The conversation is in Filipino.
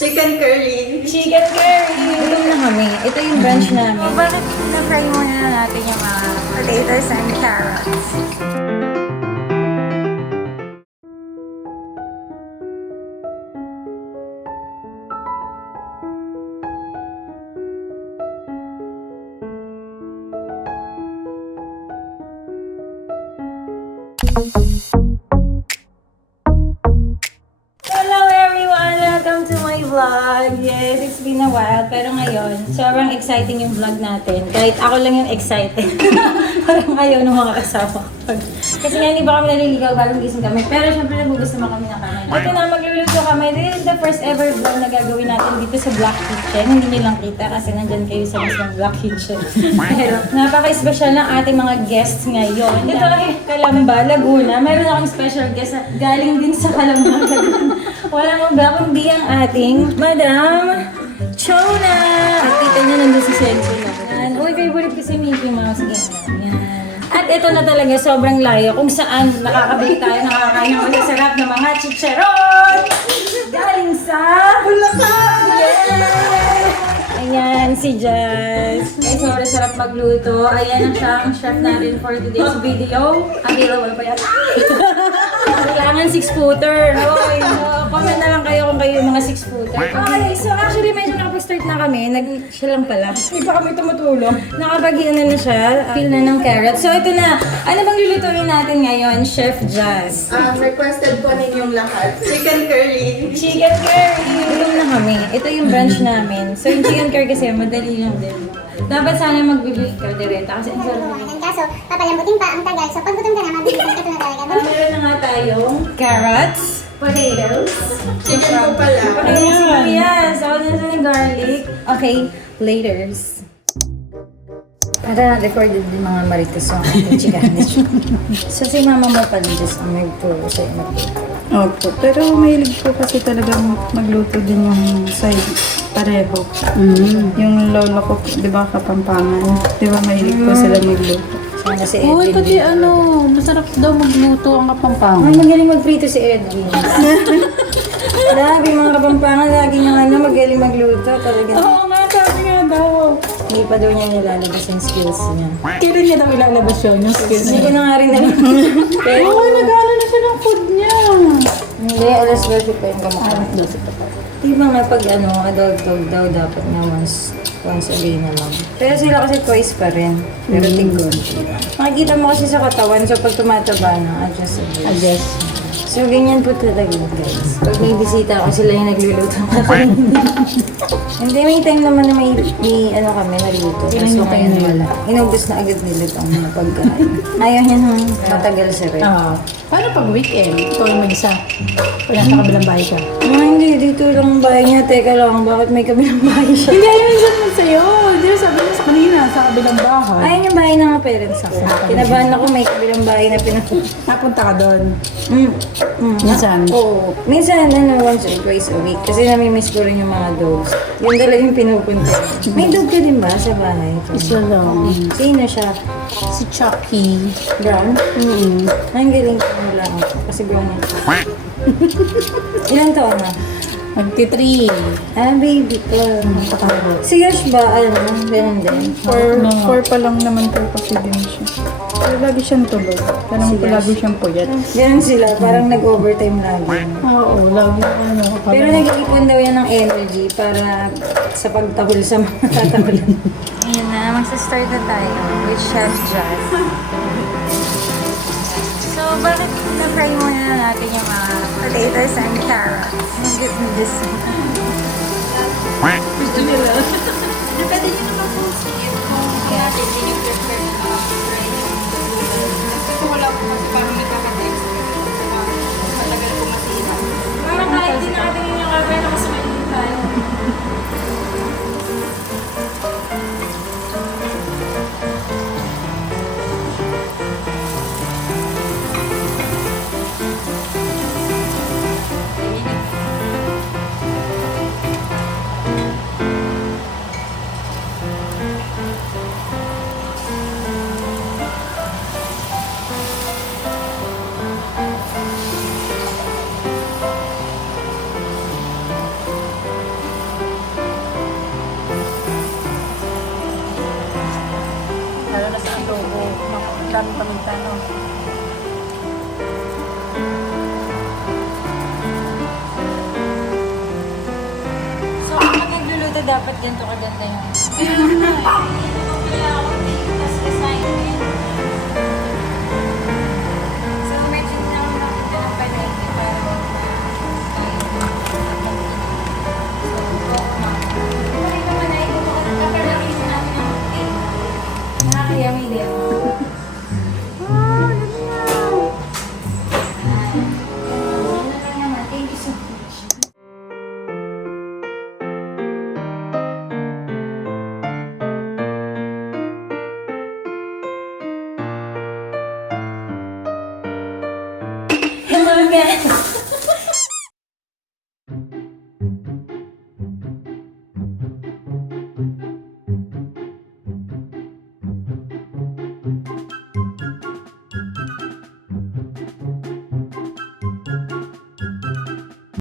Chicken curry. Chicken curry! Gutom na kami. Ito yung brunch namin. Bakit na-fry muna na natin yung mga potatoes and carrots? Hello everyone! Welcome to my vlog! Yes, it's been a while. Pero ngayon, sobrang exciting yung vlog natin. Kahit ako lang yung excited. Parang ayaw nung mga kasama ko. Kasi nga hindi ba kami naliligaw bagong gising kami. Pero syempre nagugusto naman kami ng kamay. Ito na, magluluto kami. This is the first ever vlog na gagawin natin dito sa Black Kitchen. Hindi nyo lang kita kasi nandyan kayo sa mismong Black Kitchen. Pero napaka-special ng ating mga guests ngayon. Ito ay Calamba, Laguna. Meron akong special guest na galing din sa Calamba, Laguna. Walang iba kundi ang ating Madam Chona! At kita niyo nandun si Sensi na. Yan. Uy, favorite ko si Mickey Mouse. Yan. At ito na talaga sobrang layo kung saan nakakabili tayo nakakain ng masasarap na mga chicharon! Galing sa Bulacan! Yeah! Ayan, si Jazz. Guys, sobrang sarap magluto. Ayan ang chef natin for today's video. Available pa yan. Kailangan 6-footer. Okay, so comment na lang kayo kung kayo yung mga 6-footer. Okay, so actually medyo nakapag-start na kami. Siya lang pala. Hindi pa kami tumutulong. Nakapag-iano na siya. Peel na ng carrot. So ito na. Ano bang lulutuin natin ngayon, Chef Jazz? Requested po ninyong lahat. Chicken curry. Chicken curry! Gutom na kami. Ito yung brunch namin. So yung chicken curry kasi madali lang din. Dapat sana magbibig ka direta kasi ang sarap. Kaso, papalambutin pa ang tagal. So, pag gutom ka na, magbibigyan ka ito na talaga. Meron na nga tayong carrots, potatoes, Chicken po pala. okay, sibuyas, ako na sa garlic. Okay, laters. Para recorded din mga marites ang ating chikanis. So si mama mo pa din just ang nagturo sa'yo magluto. Opo, pero mahilig po kasi talagang magluto din yung side pareho. Yung lola ko, di ba, Kapampangan? Di ba mahilig po sila magluto? Sana si Uy, Edwin pati din. ano, masarap daw magluto ang Ay, Kapampangan. magaling magprito si Edwin. Grabe mga kapampangan, lagi niya magaling magluto. Talaga. Oo nga, sabi nga daw. Hindi pa daw niya nilalabas yung skills niya. Kailan niya daw ilalabas yun, yung skills Hindi ko niya? na nga rin alam. Pero, Oo, nag-ano na siya ng food niya. hindi, alas 12 pa yung kamakain. Alas 12 pa pa. Di ba nga pag adult dog daw, dapat na once a day na lang. Pero sila kasi twice pa rin. Pero tigol. Makikita mo kasi sa katawan, so pag tumataba na, adjust a bit. Adjust. So, ganyan po talaga guys. Pag may bisita ako, sila yung nagluluto ako. Hindi, may time naman na may ano kami, naluto. Kaso ngayon wala. Inubos na agad nila ang mga pagkain. Ayaw niya nang matagal sa rep. Oo. Paano pag weekend? Ikaw yung mag-isa. Wala sa kabilang bahay ka. Hindi, dito lang ang bahay niya. Teka lang, bakit may kabilang bahay siya? Hindi, ayun yung sabi sa'yo. Di ba sabi niya sa kanina, sa kabilang bahay. Ayun yung bahay ng mga parents ako. Kinabahan ako, may kabilang bahay na pinapunta. Napunta ka doon. Minsan? Oo. Minsan, once or twice a week. Kasi namimiss ko rin yung mga dogs. Yun talagang pinupunta. May dog ka din ba sa bahay? Isa lang. Sino siya? Si Chucky. Brown? Ang galing ko mula ako. Kasi brown ako. Ilang taon na? Magti-3. Ah, baby ko. Si Yash ba, ganun din? 4 pa lang naman po kasi din siya. Pero lagi siyang tulog. Parang lagi siyang puyat. Ganun sila, parang nag-overtime lagi. Oo, lagi ano. Pero nag-iipon daw yan ng energy para sa pagtahol sa mga tatahulan. Ayan na, magsa-start na tayo with Chef Jazz. So, bakit na-fry muna na natin yung mga potatoes and carrots? Mag-this. Gusto nila. Pwede nyo naman po skip kung natin din yung prefer na fry. Kasi wala po kasi parang may kakatext. Matagal po masina. Parang kahit din natin yung kape na mas maliit tayo. tamang paminta, no? So, kapag nagluluto, dapat ganito kaganda yun. So, medyo na ako nakita ng palengke para nakakayami din. Thank you so much. Hello guys!